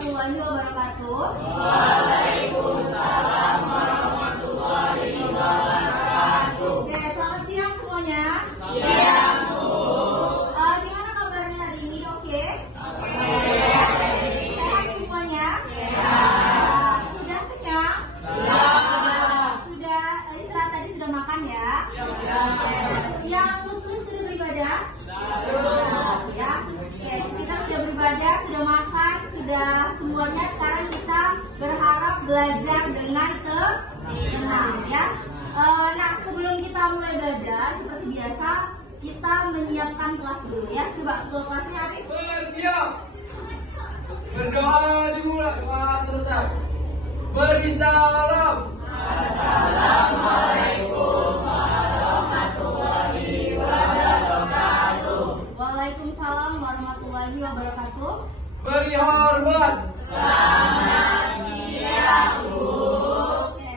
warahmatullahi wabarakatuh. Waalaikumsalam warahmatullahi wabarakatuh. Oke, selamat siang semuanya. Siang, Bu. Gimana kabarnya hari ini? Oke? Sehat. Sehat semuanya? Sehat. Sudah kenyang? Sudah. Sudah istirahat tadi, sudah makan ya? Yang muslim sudah beribadah? Ya. Oke, kita sudah beribadah, sudah makan, sudah semuanya. Sekarang kita berharap belajar dengan tenang ya. Nah, sebelum kita mulai belajar, seperti biasa kita menyiapkan kelas dulu ya. Coba kelasnya Afif. Siap. Berdoa dulu lah, doa selesai. Beri salam. Assalamualaikum warahmatullahi wabarakatuh. Waalaikumsalam warahmatullahi wabarakatuh. Beri hormat. Selamat siang, Bu. Oke,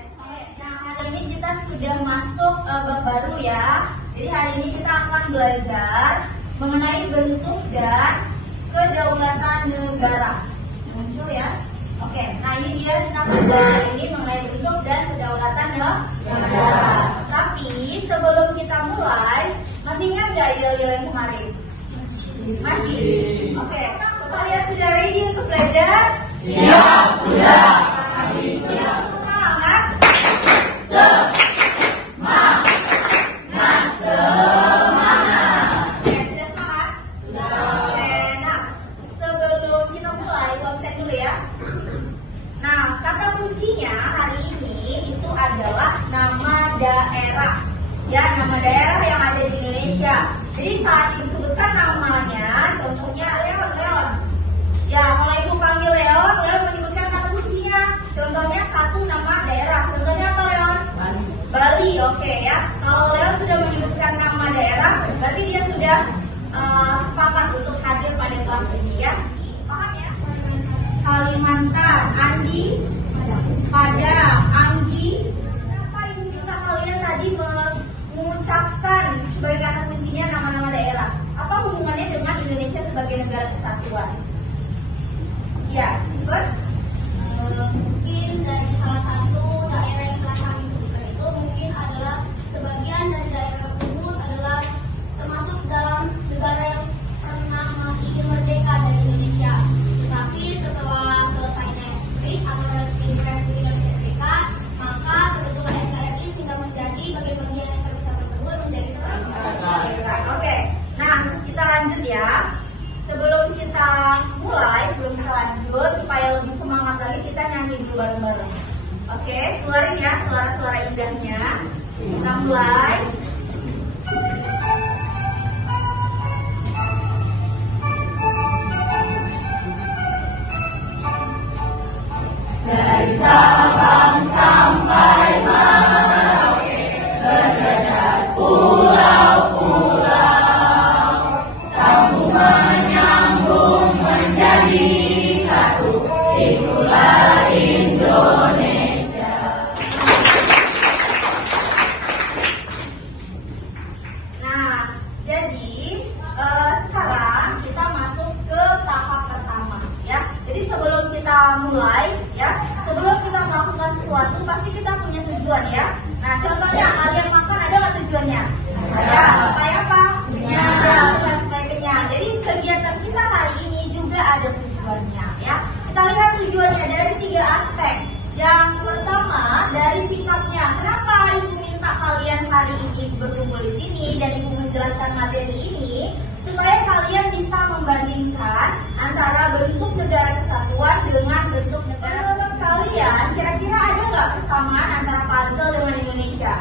nah hari ini kita sudah masuk bab baru ya. Jadi hari ini kita akan belajar mengenai bentuk dan kedaulatan negara. Muncul ya. Oke, nah ini dia kita belajar ini mengenai bentuk dan kedaulatan negara. Tapi sebelum kita mulai, masih ingat nggak ide-ide yang kemarin? Masih. Oke, kalian sudah ready untuk belajar? Siap, sudah. Semangat. Semangat. Oke, sudah semangat? Oke, nah sebelum kita mulai, website dulu ya. Nah, kata kuncinya hari ini itu adalah nama daerah. Ya, nama daerah yang ada di Indonesia. Jadi saat disebutkan namanya, contohnya Leon. Ya, kalau ibu panggil Leon menyebutkan kata kuncinya. Contohnya satu nama daerah. Contohnya apa Leon? Bali, oke ya. Kalau Leon sudah menyebutkan nama daerah, berarti dia sudah sepakat untuk hadir pada kelas ini ya. Paham ya? Kalimantan, Andi, Padang, Anggi. Kenapa ibu minta kalian tadi mengucapkan sebagai kata kuncinya nama-nama daerah? Apa hubungannya dengan Indonesia sebagai negara kesatuan? Ya, Ibu. Mungkin dari salah satu daerah yang telah kami sebutkan itu mungkin adalah sebagian dari daerah tersebut adalah termasuk dalam negara yang pernah menjadi merdeka dari Indonesia. Tetapi setelah selesainya Inggris atau Republik Indonesia Serikat, maka terbentuklah NKRI sehingga menjadi bagian-bagian yang terbesar tersebut menjadi negara. Oke, nah kita lanjut ya. Sebelum kita lanjut, supaya lebih semangat lagi kita nyanyi dulu bareng-bareng. Oke, keluarin ya suara-suara indahnya. Kita mulai. Dari Sabang sampai Merauke, terdekat pulau-pulau, sambung menyambung menjadi satu, itulah Indonesia. Nah, jadi sekarang kita masuk ke tahap pertama ya. Jadi sebelum kita mulai ya, sebelum kita melakukan sesuatu pasti kita punya tujuan ya. Nah, contohnya kalian makan ada nggak tujuannya? Ada. Supaya apa? Kenyang. Ya, bukan supaya kenyang. Jadi kegiatan kita hari ini juga ada tujuannya ya. Kita lihat tujuannya dari 3 aspek. Yang pertama dari sikapnya. Kenapa ibu minta kalian hari ini berkumpul di sini dan ibu menjelaskan materi ini supaya kalian bisa membandingkan antara bentuk negara kesatuan dengan bentuk negara. Menurut kalian kira-kira ada nggak kesamaan antara puzzle dengan Indonesia?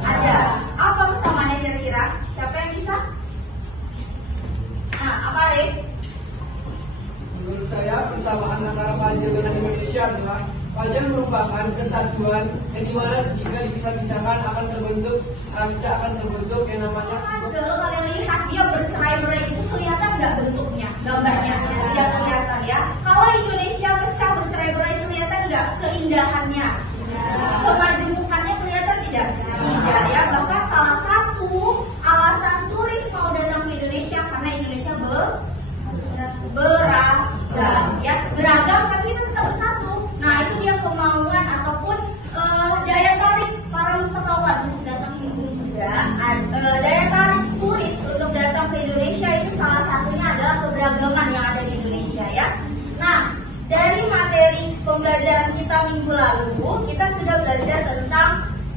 Ada. Apa kesamaannya kira-kira? Siapa yang bisa? Nah, apa Rik? Menurut saya persamaan antara puzzle dengan Indonesia adalah puzzle merupakan kesatuan yang dimana jika dipisah-pisahkan akan terbentuk tidak akan terbentuk yang namanya sebuah. Kalau kalian lihat dia bercerai-berai itu kelihatan nggak bentuknya, gambarnya? Tidak kelihatan ya. Kalau Indonesia pecah bercerai-berai kelihatan nggak keindahannya? Kemajemukannya kelihatan tidak? Tidak ya. Bahkan salah satu alasan turis mau datang ke Indonesia karena Indonesia beragam ya. Beragam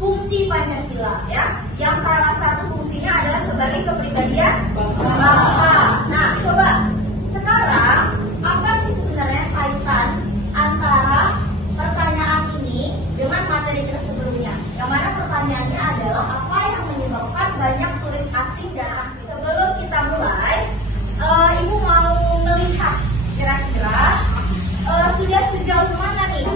fungsi Pancasila ya. Yang salah satu fungsinya adalah sebagai kepribadian bangsa. Nah, coba sekarang apa sih sebenarnya kaitan antara pertanyaan ini dengan materi kita sebelumnya? Yang mana pertanyaannya adalah apa yang menyebabkan banyak turis asing dan asing? Sebelum kita mulai, Ibu mau melihat kira-kira sudah sejauh mana nih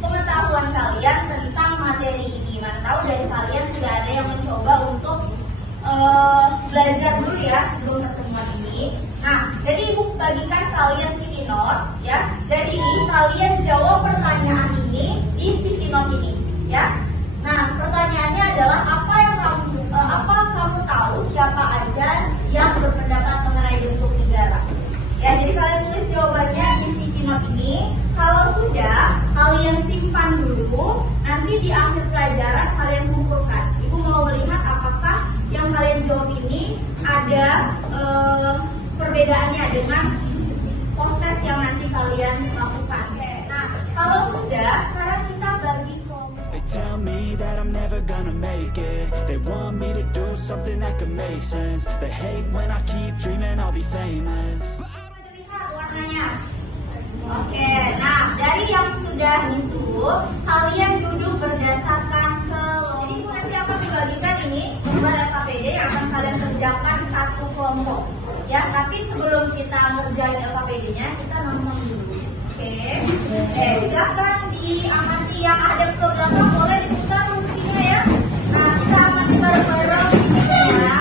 pengetahuan kalian tentang materi ini. Mana tahu dari kalian sudah ada yang mencoba untuk belajar dulu ya sebelum pertemuan ini. Nah, jadi Ibu bagikan kalian sticky note ya. Jadi kalian jawab pertanyaan ini di sticky note ini ya. Nah, pertanyaannya adalah apa kamu tahu siapa aja yang berpendapat mengenai bentuk negara? Ya, jadi kalian tulis jawabannya di sticky note ini. Kalau sudah, kalian simpan dulu. Nanti di akhir pelajaran kalian kumpulkan. Ibu mau melihat apakah yang kalian jawab ini ada perbedaannya dengan post-test yang nanti kalian lakukan. Nah, kalau sudah, sekarang kita bagi kelompok. They tell me that I'm never gonna make it. They want me to do something that could make sense. They hate when I keep dreaming I'll be famous. Lihat warnanya. Oke, nah dari yang sudah itu kalian duduk berdasarkan jadi Ibu nanti akan membagikan ini gambar LKPD yang akan kalian kerjakan satu kelompok. Ya, tapi sebelum kita ngerjain LKPD-nya kita nonton dulu. Oke, silakan diamati yang ada ke belakang, boleh dibuka musinya ya. Nah, kita amati bareng-bareng ya.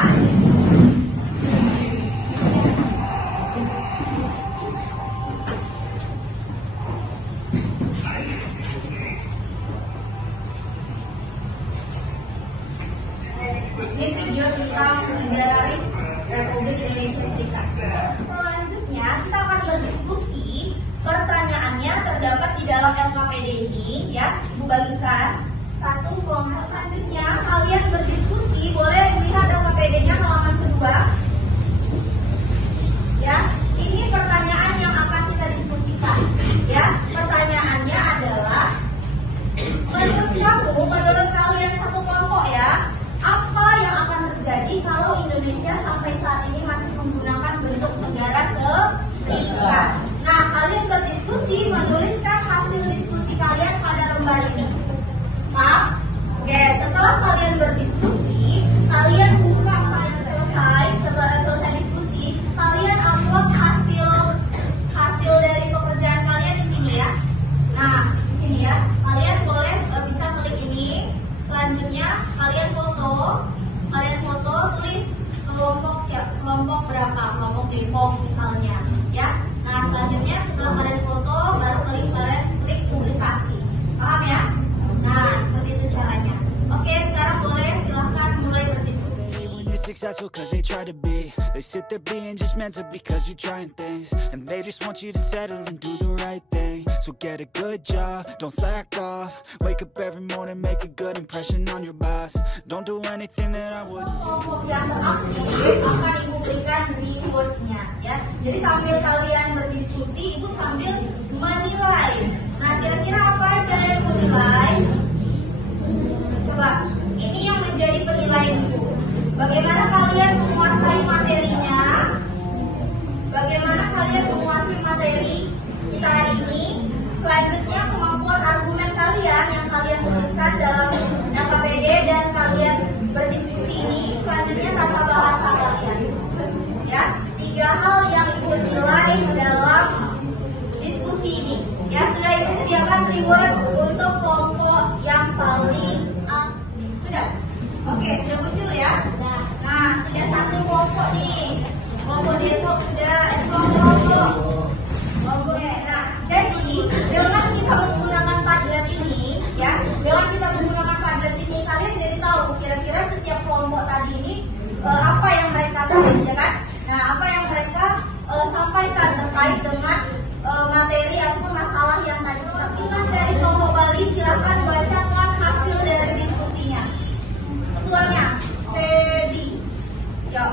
Ini video tentang negararis Republik Indonesia Serikat. Selanjutnya kita akan berdiskusi. Pertanyaannya terdapat di dalam LKPD ini ya. Ibu bagikan satu kelompok. Selanjutnya kalian berdiskusi. Boleh lihat LKPD-nya halaman kedua. Ya, ini pertanyaan yang akan kita diskusikan. Ya, pertanyaannya adalah menurut kalian satu kelompok ya. Apa yang akan terjadi kalau Indonesia sampai saat ini masih menggunakan bentuk negara serikat? Nah, kalian berdiskusi, menuliskan hasil diskusi kalian pada lembar ini. Paham? Oke, setelah kalian berdiskusi, kalian buka, kalian selesai diskusi, kalian upload hasil dari pekerjaan kalian di sini ya. Nah, di sini ya, kalian boleh bisa klik ini. Selanjutnya kalian foto, tulis kelompok berapa, kelompok Depok misalnya, ya. Nah, selanjutnya setelah kalian foto, baru kalian klik publikasi, paham ya? Nah, seperti itu caranya. Oke, sekarang boleh silahkan mulai berdiskusi. When you're successful cause they try to be. They sit there being judgmental because you're trying things. And they just want you to settle and do the right thing. So get a good job, don't slack off. Wake up every morning, make a good impression on your boss. Don't do anything that I wouldn't do. Kelompok yang teraktif akan Ibu berikan reward-nya ya. Jadi sambil kalian berdiskusi, Ibu sambil menilai. Nah, kira-kira apa aja yang menilai? Coba, ini yang menjadi penilaian Ibu. Bagaimana kalian menguasai materinya? Bagaimana kalian menguasai materi kita hari ini? Selanjutnya kemampuan argumen kalian yang kalian tuliskan dalam LKPD dan kalian berdiskusi ini. Selanjutnya tata bahasa kalian. Ya, 3 hal yang Ibu nilai dalam diskusi ini. Ya, sudah Ibu sediakan reward untuk kelompok yang paling aktif. Sudah? Oke, sudah muncul ya? Nah, sudah satu kelompok nih. Kelompok Depok sudah, kelompok. Nah, jadi dengan kita menggunakan Padlet ini, ya, dengan kita menggunakan Padlet ini, kalian jadi tahu kira-kira setiap kelompok tadi ini apa yang mereka tulis, ya kan? Nah, apa yang mereka sampaikan terkait dengan materi ataupun masalah yang tadi. Ingat dari kelompok Bali, silakan bacakan hasil dari diskusinya. Ketuanya, Fedi. Ya,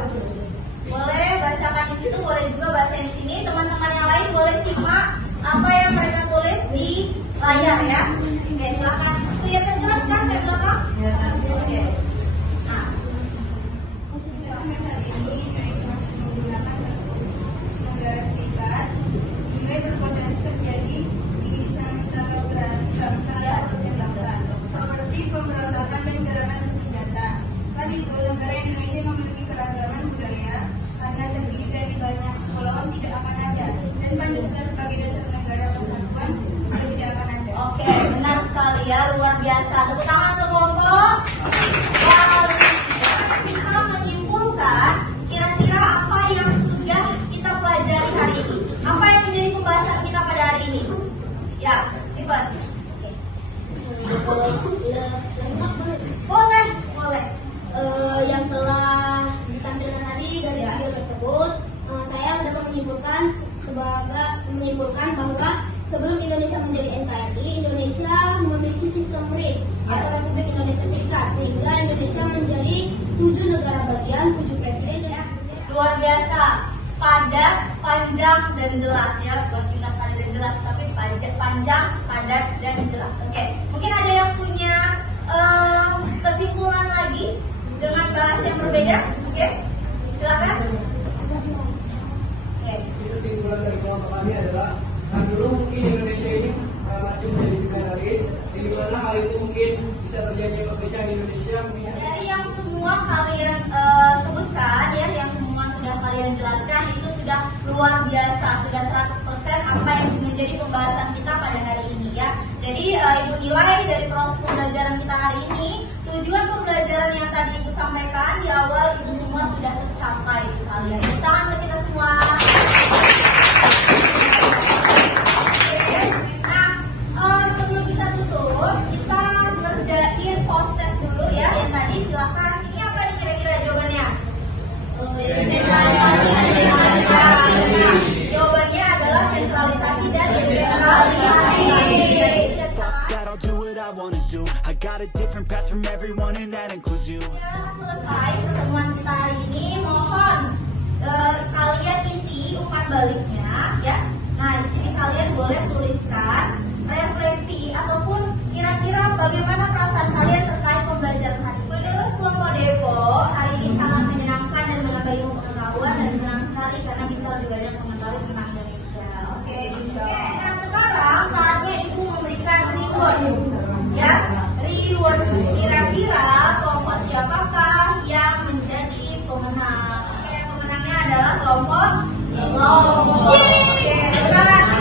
boleh bacakan di situ, boleh juga baca di sini. Teman-teman yang lain boleh simak apa yang mereka tulis di layar ya. Oke, silakan kelihatan jelas kan saya belakang? Oke. Nah, Sampai saat ini Indonesia masih menggunakan negara serikat, nilai berpotensi terjadi disintegrasi bangsa dan bangsa, seperti pemberontakan dan gerakan bersenjata. Selain itu, negara Indonesia memiliki keragaman budaya karena terdiri dari banyak kepulauan tidak akan ada, dan Pancasila sebagai dasar negara kesatuan juga tidak akan ada. oke, benar sekali ya, luar biasa. Tepuk tangan untuk kelompok. Kita menyimpulkan kira-kira apa yang sudah kita pelajari hari ini. Apa yang menjadi pembahasan kita pada hari ini? Ya, Iban. Boleh, boleh. Yang telah ditampilkan tadi dari video tersebut, saya dapat menyimpulkan bahwa sebelum Indonesia menjadi NKRI, Indonesia memiliki sistem RIS atau Republik Indonesia Serikat, sehingga Indonesia menjadi 7 negara bagian, 7 presiden dan Luar biasa, padat, panjang, dan jelas ya. Bukan singkat, padat, dan jelas, tapi panjang, padat, dan jelas. Oke, mungkin ada yang punya kesimpulan lagi dengan bahasa yang berbeda? Oke, silakan. Oke. Kesimpulan dari kelompok kami adalah dulu mungkin Indonesia ini masih menjadi negara RIS, di mana hal itu mungkin bisa terjadi perpecahan di Indonesia. Dari yang semua kalian sebutkan ya, yang semua sudah kalian jelaskan itu sudah luar biasa, sudah 100% apa yang menjadi pembahasan kita pada hari ini ya. Jadi ibu nilai dari proses pembelajaran kita hari ini, tujuan pembelajaran yang tadi ibu sampaikan di awal itu semua sudah tercapai kalian. Tahan untuk kita semua. Nah, sebelum kita tutup, kita ngerjain post test dulu ya. Yang tadi silakan. Ini apa nih kira-kira jawabannya? Jawabannya adalah sentralisasi dan desentralisasi. That I'll do what I wanna do. I got a different path from everyone and that includes you. Selesai pertemuan kita hari ini. Mohon kalian isi umpan baliknya ya. Nah, di sini kalian boleh tuliskan refleksi ataupun kira-kira bagaimana perasaan kalian terkait pembelajaran hari ini. Menurut kelompok Depok, hari ini sangat menyenangkan dan menambah ilmu pengetahuan dan senang sekali karena bisa lebih banyak mengetahui tentang Indonesia. Oke, nah sekarang saatnya ibu memberikan reward ya. Reward kira-kira kelompok siapakah yang menjadi pemenang? Oke, pemenangnya adalah kelompok Lombok. Oke, silakan.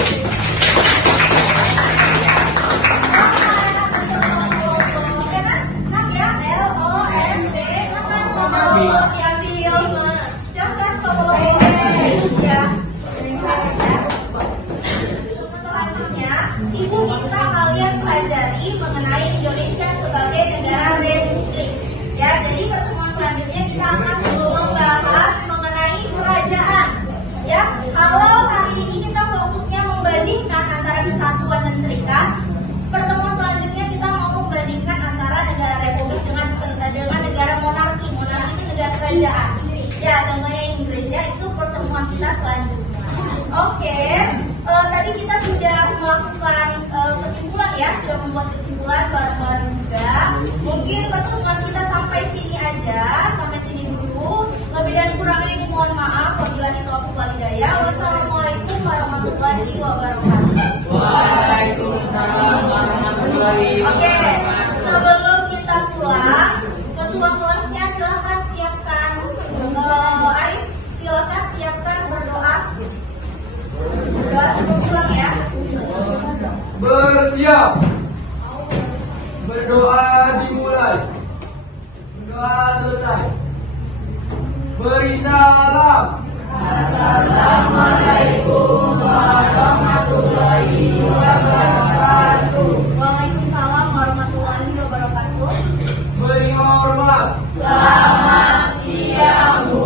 Selanjutnya, ibu minta kalian pelajari mengenai Indonesia sebagai negara republik. Ya, jadi pertemuan selanjutnya kita akan membahas mengenai kerajaan. Ya, kalau hari ini kita fokusnya membandingkan antara kesatuan dan serikat, pertemuan selanjutnya kita mau membandingkan antara negara republik dengan negara monarki. Monarki itu negara kerajaan. Ya, contohnya Inggris ya, itu pertemuan kita selanjutnya. Oke, tadi kita sudah melakukan kesimpulan ya, sudah membuat kesimpulan bareng-bareng juga. Mungkin pertemuan kita sampai sini aja, sampai sini dulu. Lebih dan kurangnya ini mohon maaf. Wabillahi taufiq wal hidayah. Wassalamualaikum warahmatullahi wabarakatuh. Waalaikumsalam warahmatullahi Oke, sebelum kita pulang, ketua kelasnya silahkan siapkan. Arif, silahkan siapkan berdoa. Berdoa sebelum pulang ya. Bersiap. Berdoa dimulai. Berdoa selesai. Beri salam. Assalamualaikum warahmatullahi wabarakatuh. Waalaikumsalam warahmatullahi wabarakatuh. Beri hormat. Selamat siang, Bu.